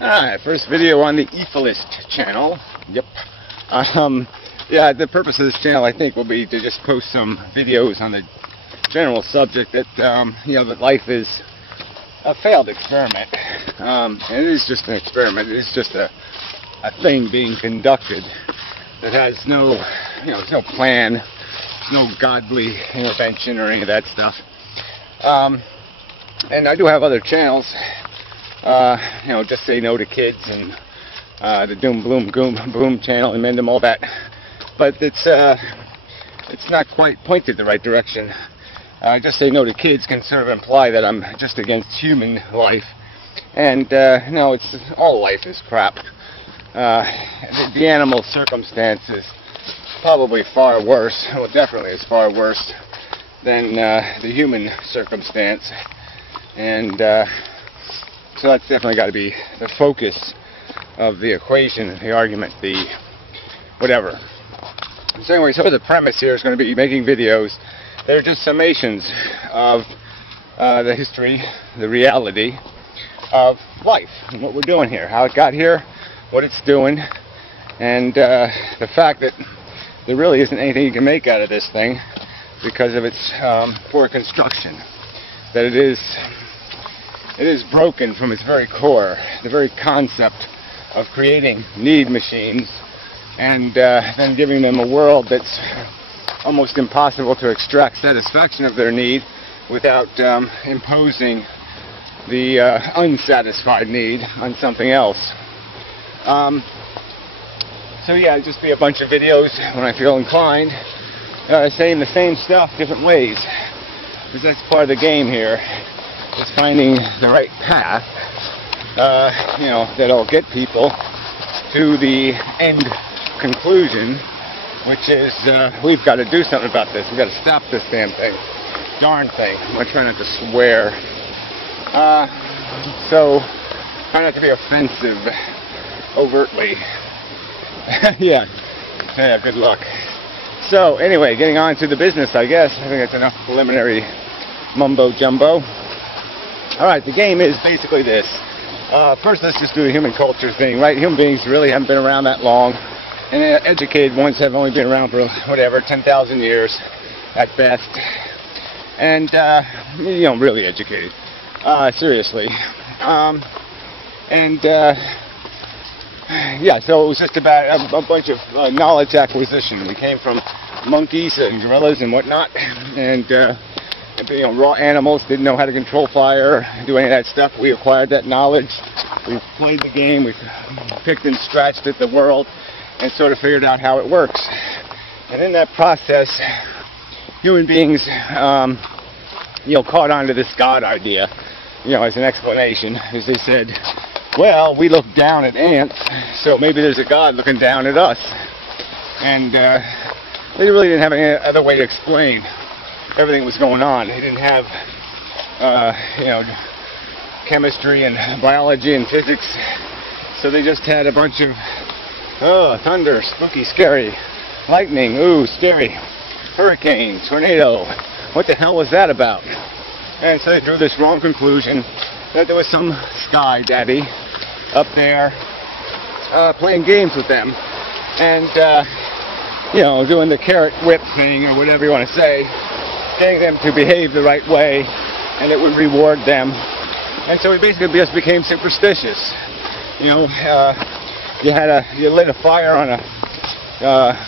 Alright, first video on the Efilist channel. Yep. Yeah, the purpose of this channel, I think, will be to just post some videos on the general subject that, that life is a failed experiment. And it is just an experiment. It is just a thing being conducted that has no, there's no plan, there's no godly intervention or any of that stuff. And I do have other channels. Just Say No to Kids and the Doom Bloom Goom Boom channel and Mend 'em, all that. But it's not quite pointed the right direction. Just Say No to Kids can sort of imply that I'm just against human life, and no, it's all life is crap. The animal circumstance is probably far worse. Well, definitely is far worse than the human circumstance, and so that's definitely got to be the focus of the equation, the argument, the whatever. So anyway, so the premise here is going to be making videos. They're just summations of the history, the reality of life, and what we're doing here, how it got here, what it's doing, and the fact that there really isn't anything you can make out of this thing because of its poor construction. That it is broken from its very core, the very concept of creating need machines and then giving them a world that's almost impossible to extract satisfaction of their need without imposing the unsatisfied need on something else. So yeah, it'll just be a bunch of videos when I feel inclined, saying the same stuff different ways, because that's part of the game here. Is finding the right path, that'll get people to the end conclusion, which is we've got to do something about this. We've got to stop this damn thing, darn thing. I'm gonna try not to swear. So try not to be offensive overtly. yeah, good luck. So anyway, getting on to the business, I guess. I think that's enough preliminary mumbo jumbo. Alright, the game is basically this. First, let's just do the human culture thing, right? Human beings really haven't been around that long, and educated ones have only been around for, 10,000 years at best. And, really educated. Seriously. Yeah, so it was just about a bunch of knowledge acquisition. We came from monkeys and gorillas and whatnot, and raw animals, didn't know how to control fire, do any of that stuff. We acquired that knowledge. We've played the game. We've picked and scratched at the world and sort of figured out how it works. And in that process, human beings, caught on to this God idea, as an explanation, as they said, well, we look down at ants, so maybe there's a God looking down at us. And they really didn't have any other way to explain everything was going on. They didn't have, chemistry and biology and physics, so they just had a bunch of, thunder, spooky, scary, lightning, ooh, scary, hurricane, tornado, what the hell was that about? And so they drew this wrong conclusion that there was some sky daddy up there playing games with them, and, doing the carrot whip thing, or whatever you want to say, getting them to behave the right way, and it would reward them. And so we basically just became superstitious. You lit a fire on a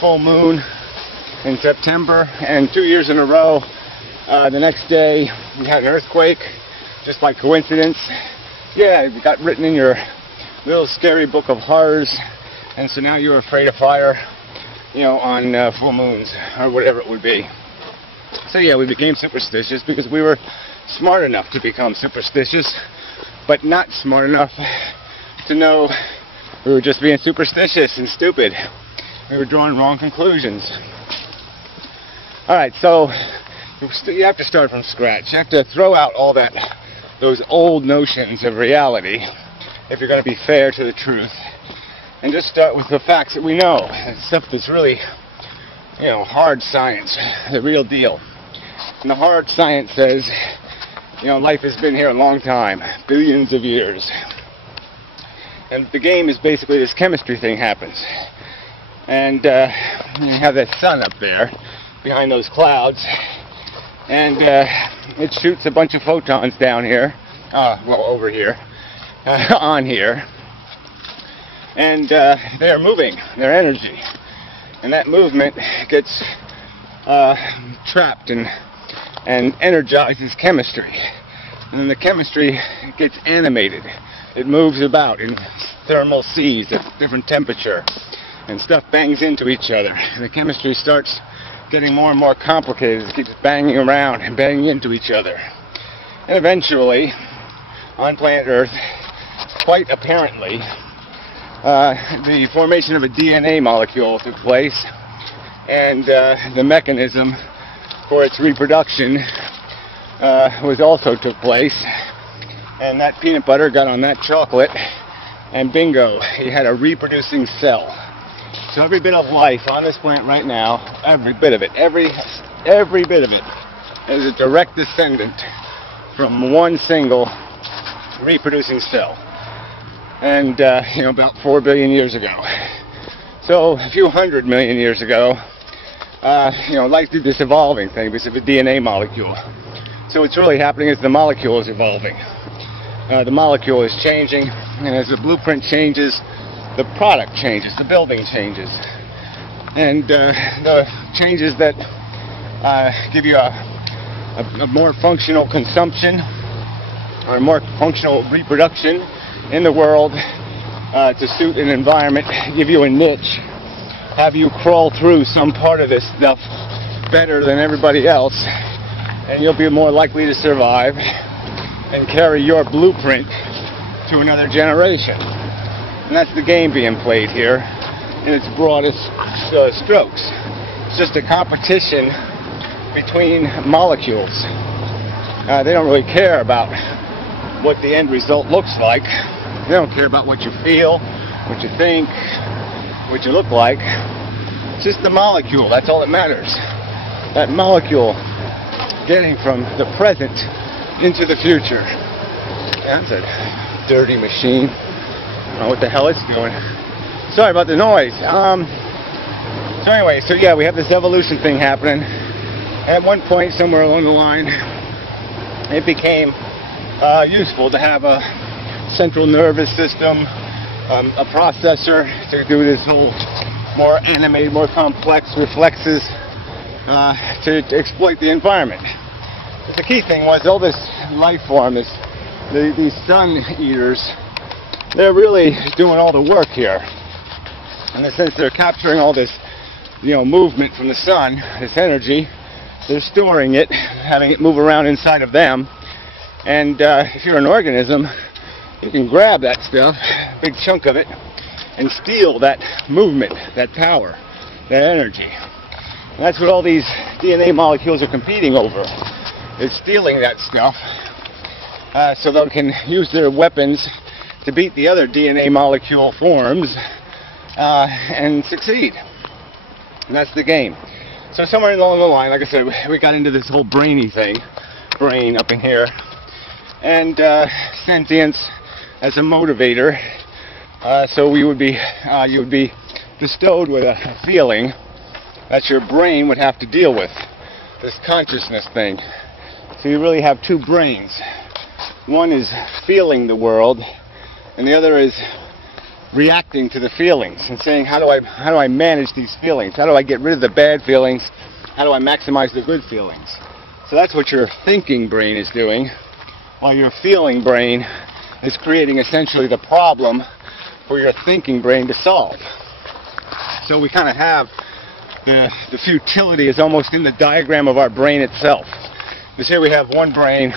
full moon in September, and 2 years in a row, the next day you had an earthquake, just by coincidence. Yeah, it got written in your little scary book of horrors, and so now you're afraid of fire, on full moons, or whatever it would be. So yeah, we became superstitious because we were smart enough to become superstitious, but not smart enough to know we were just being superstitious and stupid. We were drawing wrong conclusions. Alright, so you have to start from scratch. You have to throw out all those old notions of reality if you're going to be fair to the truth, and just start with the facts that we know, and stuff that's really, hard science, the real deal. And the hard science says, life has been here a long time, billions of years. And the game is basically this chemistry thing happens. And you have that sun up there behind those clouds, and it shoots a bunch of photons down here, well, over here, on here, and they're moving, their energy, and that movement gets trapped and energizes chemistry, and then the chemistry gets animated. It moves about in thermal seas at different temperature, and stuff bangs into each other, and the chemistry starts getting more and more complicated. It keeps banging around and banging into each other, and eventually on planet Earth, quite apparently, the formation of a DNA molecule took place, and the mechanism for its reproduction also took place, and that peanut butter got on that chocolate, and bingo, you had a reproducing cell. So every bit of life on this planet right now, every bit of it, every bit of it is a direct descendant from one single reproducing cell. And, about 4 billion years ago. So a few 100 million years ago, life did this evolving thing because of a DNA molecule. So what's really happening is the molecule is evolving. The molecule is changing, and as the blueprint changes, the product changes, the building changes, and the changes that give you a more functional consumption or a more functional reproduction in the world to suit an environment, give you a niche, have you crawl through some part of this stuff better than everybody else, and you'll be more likely to survive and carry your blueprint to another generation. And that's the game being played here in its broadest strokes. It's just a competition between molecules. They don't really care about what the end result looks like. They don't care about what you feel, what you think, what you look like. It's just the molecule. That's all that matters. That molecule getting from the present into the future. That's a dirty machine. I don't know what the hell it's doing. Sorry about the noise. So anyway, we have this evolution thing happening. At one point, somewhere along the line, it became useful to have a central nervous system, a processor to do this whole more animated, more complex reflexes to exploit the environment. But the key thing was all this life form, these sun eaters, they're really doing all the work here. In the sense they're capturing all this, movement from the sun, this energy, they're storing it, having it move around inside of them. And if you're an organism, you can grab that stuff, a big chunk of it, and steal that movement, that power, that energy. And that's what all these DNA molecules are competing over. They're stealing that stuff so they can use their weapons to beat the other DNA molecule forms and succeed. And that's the game. So somewhere along the line, like I said, we got into this whole brainy thing, brain up in here, and sentience as a motivator. So you would be bestowed with a feeling that your brain would have to deal with, this consciousness thing. So you really have two brains. One is feeling the world, and the other is reacting to the feelings and saying, how do I manage these feelings? How do I get rid of the bad feelings? How do I maximize the good feelings? So that's what your thinking brain is doing, while your feeling brain is creating essentially the problem for your thinking brain to solve. So we kind of have the futility is almost in the diagram of our brain itself. Because here we have one brain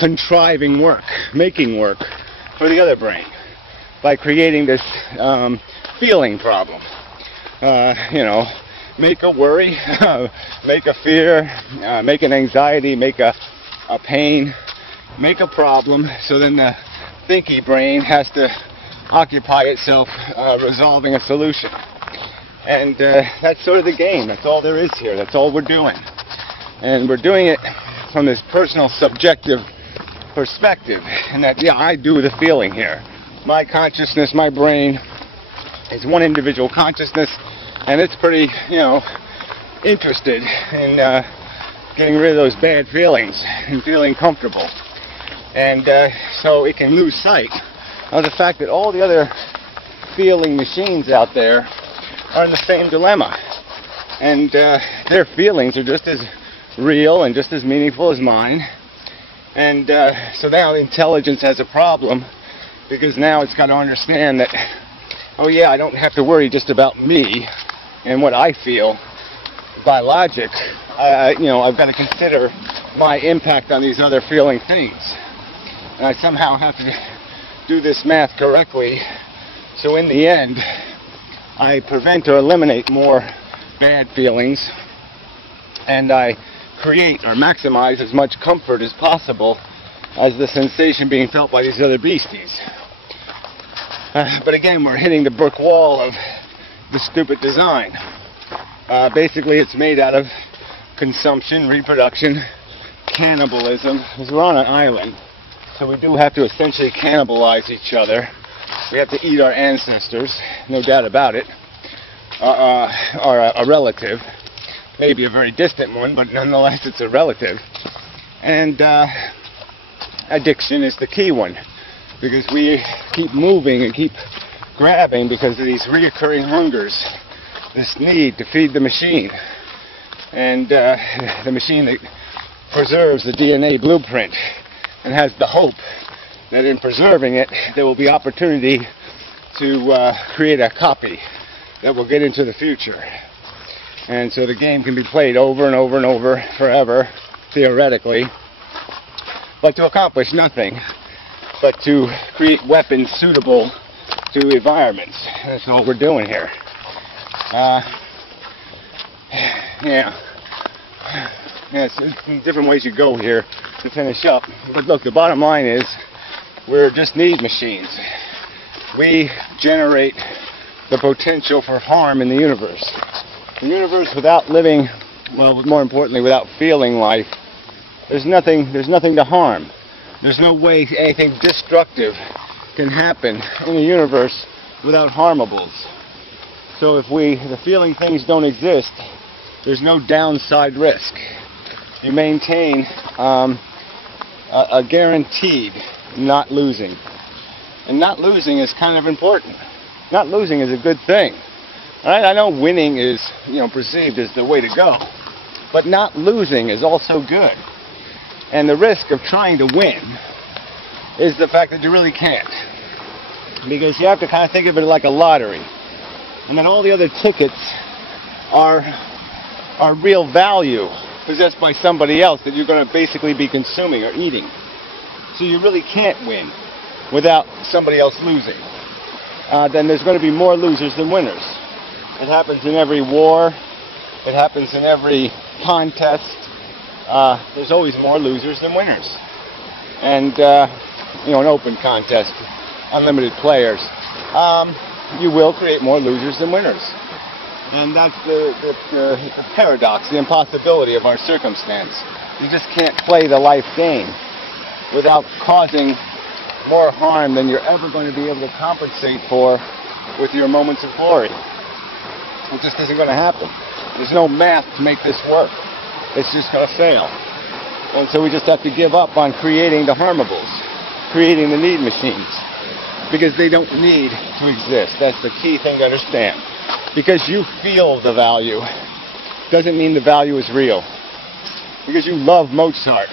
contriving work, making work for the other brain by creating this feeling problem. Make a worry, make a fear, make an anxiety, make a pain, make a problem, so then the thinky brain has to occupy itself resolving a solution. And that's sort of the game. That's all there is here. That's all we're doing. And we're doing it from this personal subjective perspective, and that, I do the feeling here. my consciousness, my brain, is one individual consciousness, and it's pretty, interested in getting rid of those bad feelings and feeling comfortable. And so it can lose sight of the fact that all the other feeling machines out there are in the same dilemma. And their feelings are just as real and just as meaningful as mine. And so now intelligence has a problem, because now it's got to understand that, oh yeah, I don't have to worry just about me and what I feel by logic. I've got to consider my impact on these other feeling things. And I somehow have to do this math correctly, so in the end, I prevent or eliminate more bad feelings, and I create or maximize as much comfort as possible as the sensation being felt by these other beasties. But again, we're hitting the brick wall of the stupid design. Basically, it's made out of consumption, reproduction, cannibalism, because we're on an island. So we do have to essentially cannibalize each other. We have to eat our ancestors, no doubt about it, or a relative, maybe a very distant one, but nonetheless it's a relative. And addiction is the key one, because we keep moving and keep grabbing because of these reoccurring hungers, this need to feed the machine, and the machine that preserves the DNA blueprint and has the hope that in preserving it there will be opportunity to create a copy that will get into the future. And so the game can be played over and over and over forever, theoretically, but to accomplish nothing but to create weapons suitable to environments. That's all we're doing here. Yes, there's different ways you go here to finish up. But look, the bottom line is we're just need machines. We generate the potential for harm in the universe. The universe, without living, well, more importantly, without feeling life, there's nothing to harm. There's no way anything destructive can happen in the universe without harmables. So if the feeling things don't exist, there's no downside risk. You maintain a guaranteed not losing. And not losing is kind of important. Not losing is a good thing. Right? I know winning is, perceived as the way to go, but not losing is also good. And the risk of trying to win is the fact that you really can't, because you have to kind of think of it like a lottery, and then all the other tickets are real value possessed by somebody else that you're going to basically be consuming or eating. So you really can't win without somebody else losing. Then there's going to be more losers than winners. It happens in every war. It happens in every contest. There's always more losers than winners. And, an open contest, unlimited players, you will create more losers than winners. And that's the paradox, the impossibility of our circumstance. You just can't play the life game without causing more harm than you're ever going to be able to compensate for with your moments of glory. It just isn't going to happen. There's no math to make this work. It's just going to fail. And so we just have to give up on creating the harmables, creating the need machines, because they don't need to exist. That's the key thing to understand. Because you feel the value doesn't mean the value is real. Because you love Mozart